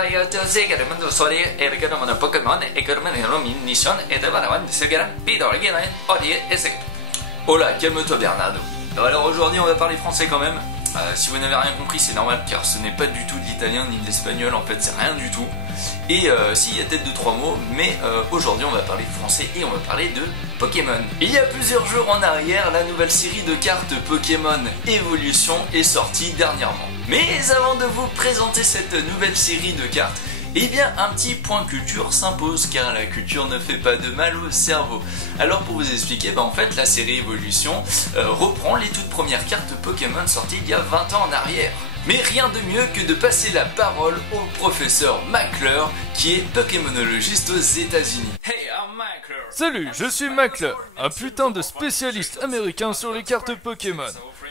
io ti seguirò quando sono e ricordo un Pokémon e che ormai non mi mission e te va avanti seguirà Peter Guérin et c'est oh là, calme-toi Bernardo. Alors aujourd'hui on va parler français quand même. Si vous n'avez rien compris c'est normal car ce n'est pas du tout de l'italien ni de l'espagnol, en fait c'est rien du tout. Et si, il y a peut-être 2-3 mots, mais aujourd'hui on va parler de français et on va parler de Pokémon. Il y a plusieurs jours en arrière, la nouvelle série de cartes Pokémon Evolution est sortie dernièrement. Mais avant de vous présenter cette nouvelle série de cartes, eh bien un petit point culture s'impose car la culture ne fait pas de mal au cerveau. Alors pour vous expliquer, en fait la série Evolution reprend les toutes premières cartes Pokémon sorties il y a 20 ans en arrière. Mais rien de mieux que de passer la parole au professeur McClure qui est pokémonologiste aux États-Unis. Hey, I'm McClure. Salut, je suis McClure, un putain de spécialiste américain sur les cartes Pokémon.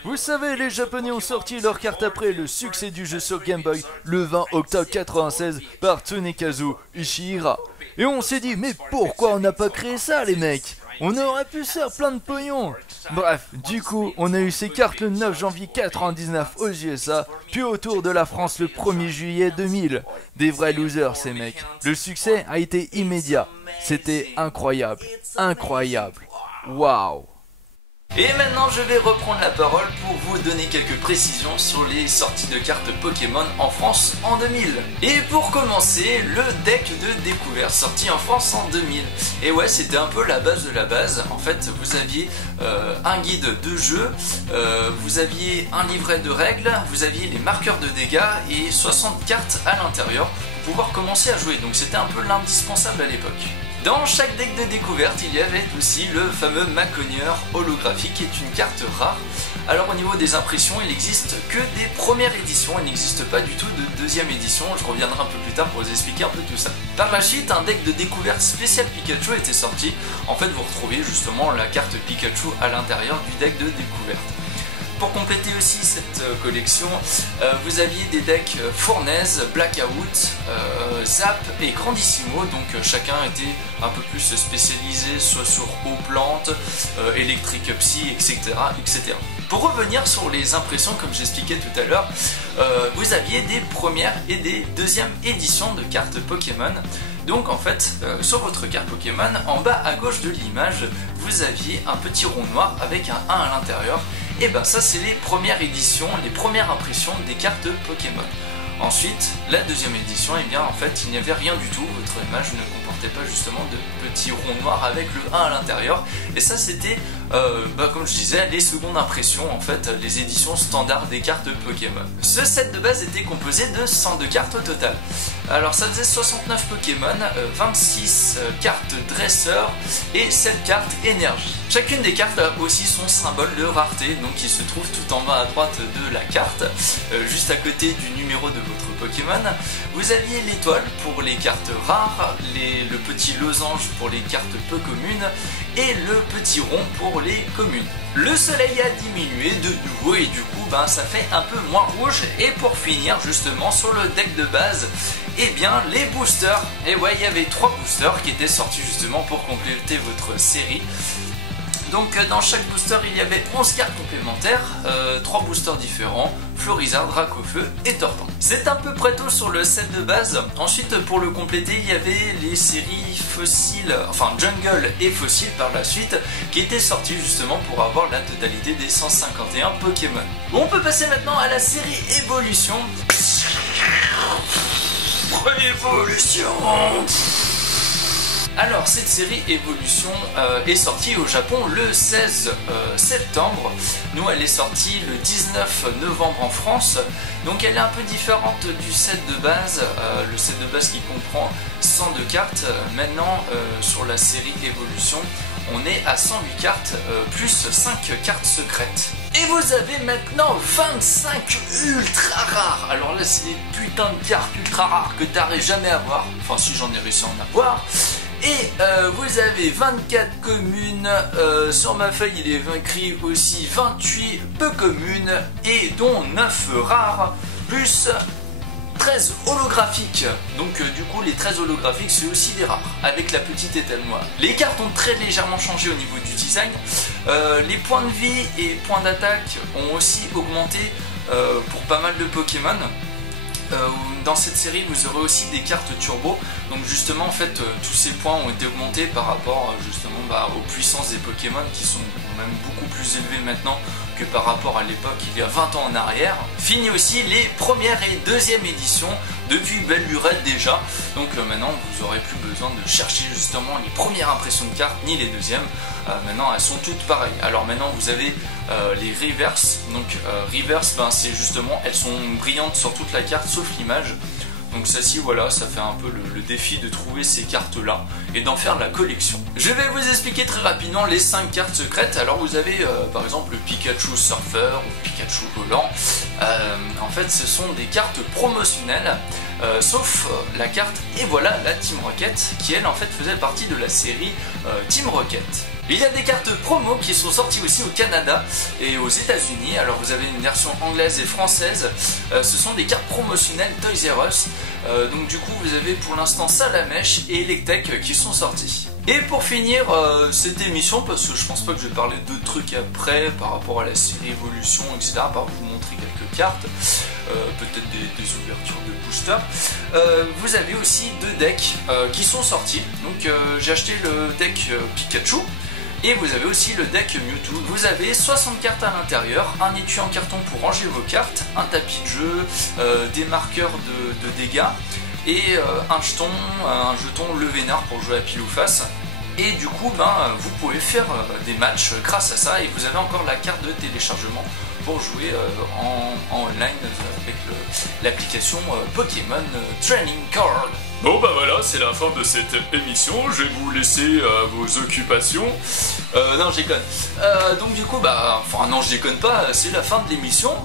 Vous savez, les Japonais ont sorti leurs cartes après le succès du jeu sur Game Boy le 20 octobre 96 par Tsunekazu Ishihara. Et on s'est dit, mais pourquoi on n'a pas créé ça les mecs? On aurait pu se faire plein de pognon. Bref, du coup, on a eu ces cartes le 9 janvier 99 aux USA, puis autour de la France le 1er juillet 2000. Des vrais losers ces mecs. Le succès a été immédiat. C'était incroyable. Incroyable. Waouh. Et maintenant je vais reprendre la parole pour vous donner quelques précisions sur les sorties de cartes Pokémon en France en 2000. Et pour commencer, le deck de découverte sorti en France en 2000. Et ouais, c'était un peu la base de la base. En fait, vous aviez un guide de jeu, vous aviez un livret de règles, vous aviez les marqueurs de dégâts et 60 cartes à l'intérieur pour pouvoir commencer à jouer. Donc c'était un peu l'indispensable à l'époque. Dans chaque deck de découverte, il y avait aussi le fameux Maconieur holographique qui est une carte rare. Alors au niveau des impressions, il n'existe que des premières éditions, il n'existe pas du tout de deuxième édition, je reviendrai un peu plus tard pour vous expliquer un peu tout ça. Par la suite, un deck de découverte spécial Pikachu était sorti. En fait, vous retrouviez justement la carte Pikachu à l'intérieur du deck de découverte. Pour compléter aussi cette collection, vous aviez des decks Fournaise, Blackout, Zap et Grandissimo, donc chacun était un peu plus spécialisé soit sur eau plante, électrique psy, etc., etc. Pour revenir sur les impressions, comme j'expliquais tout à l'heure, vous aviez des premières et des deuxièmes éditions de cartes Pokémon. Donc en fait, sur votre carte Pokémon, en bas à gauche de l'image, vous aviez un petit rond noir avec un 1 à l'intérieur. Et ben ça c'est les premières éditions, les premières impressions des cartes Pokémon. Ensuite, la deuxième édition, et bien en fait il n'y avait rien du tout, votre image ne comportait pas justement de petits ronds noirs avec le 1 à l'intérieur. Et ça c'était, comme je disais, les secondes impressions, en fait, les éditions standards des cartes Pokémon. Ce set de base était composé de 102 cartes au total. Alors ça faisait 69 Pokémon, 26 cartes dresseurs et 7 cartes énergie. Chacune des cartes a aussi son symbole de rareté, donc il se trouve tout en bas à droite de la carte, juste à côté du numéro de votre Pokémon. Vous aviez l'étoile pour les cartes rares, le petit losange pour les cartes peu communes et le petit rond pour les communes. Le soleil a diminué de nouveau et du coup ça fait un peu moins rouge. Et pour finir justement sur le deck de base, et bien les boosters. Et ouais, il y avait 3 boosters qui étaient sortis justement pour compléter votre série. Donc dans chaque booster il y avait 11 cartes complémentaires, 3 boosters différents, Florizard, Dracofeu et Tortan. C'est à peu près tout sur le set de base. Ensuite pour le compléter il y avait les séries fossiles, enfin Jungle et Fossile par la suite, qui étaient sorties justement pour avoir la totalité des 151 Pokémon. Bon, on peut passer maintenant à la série Évolution. Évolution. Alors cette série Evolution est sortie au Japon le 16 septembre. Nous elle est sortie le 19 novembre en France. Donc elle est un peu différente du set de base. Le set de base qui comprend 102 cartes. Maintenant sur la série Evolution on est à 108 cartes plus 5 cartes secrètes. Et vous avez maintenant 25 ultra rares. Alors là c'est des putains de cartes ultra rares que t'arrives jamais à avoir. Enfin si j'en ai réussi à en avoir. Et vous avez 24 communes, sur ma feuille il est écrit aussi 28 peu communes et dont 9 rares, plus 13 holographiques. Donc du coup les 13 holographiques c'est aussi des rares, avec la petite étoile noire. Les cartes ont très légèrement changé au niveau du design. Les points de vie et points d'attaque ont aussi augmenté pour pas mal de Pokémon. dans cette série vous aurez aussi des cartes turbo, donc justement en fait tous ces points ont été augmentés par rapport justement aux puissances des Pokémon qui sont même beaucoup plus élevées maintenant que par rapport à l'époque il y a 20 ans en arrière. Fini aussi les premières et deuxième éditions depuis belle lurette déjà, donc maintenant vous n'aurez plus besoin de chercher justement les premières impressions de cartes ni les deuxièmes, maintenant elles sont toutes pareilles. Alors maintenant vous avez les reverse, donc reverse c'est justement elles sont brillantes sur toute la carte sauf l'image. Donc celle-ci, voilà, ça fait un peu le défi de trouver ces cartes-là et d'en faire la collection. Je vais vous expliquer très rapidement les 5 cartes secrètes. Alors vous avez par exemple le Pikachu Surfer ou Pikachu Volant. En fait, ce sont des cartes promotionnelles, sauf la carte et voilà la Team Rocket qui elle en fait faisait partie de la série Team Rocket. Il y a des cartes promo qui sont sorties aussi au Canada et aux États-Unis. Alors vous avez une version anglaise et française. Ce sont des cartes promotionnelles Toys R Us. Donc du coup vous avez pour l'instant Salamèche et Electek qui sont sortis. Et pour finir cette émission, parce que je pense pas que je vais parler d'autres trucs après par rapport à la série Evolution, etc. Par vous montrer quelques cartes, peut-être des ouvertures de booster. Vous avez aussi 2 decks qui sont sortis. Donc j'ai acheté le deck Pikachu. Et vous avez aussi le deck Mewtwo. Vous avez 60 cartes à l'intérieur, un étui en carton pour ranger vos cartes, un tapis de jeu, des marqueurs de dégâts et un jeton le vénard pour jouer à pile ou face. Et du coup vous pouvez faire des matchs grâce à ça et vous avez encore la carte de téléchargement pour jouer en online avec l'application Pokémon Training Card. Bon bah voilà, c'est la fin de cette émission, je vais vous laisser vos occupations. Non je déconne. Donc du coup enfin non je déconne pas, c'est la fin de l'émission.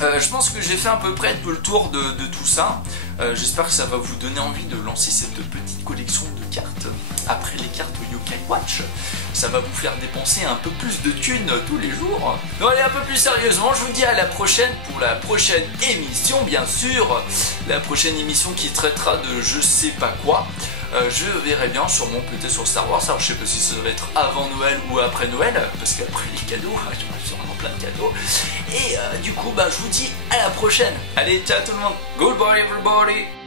Je pense que j'ai fait à peu près tout le tour de tout ça. J'espère que ça va vous donner envie de lancer cette petite collection de cartes. Après les cartes Yokai Watch, ça va vous faire dépenser un peu plus de thunes tous les jours. Non allez, un peu plus sérieusement, je vous dis à la prochaine pour la prochaine émission, bien sûr. La prochaine émission qui traitera de je sais pas quoi. Je verrai bien, sûrement peut-être sur Star Wars. Alors je sais pas si ça va être avant Noël ou après Noël, parce qu'après les cadeaux, j'aurai sûrement plein de cadeaux. Et du coup, je vous dis à la prochaine. Allez, ciao tout le monde. Goodbye everybody.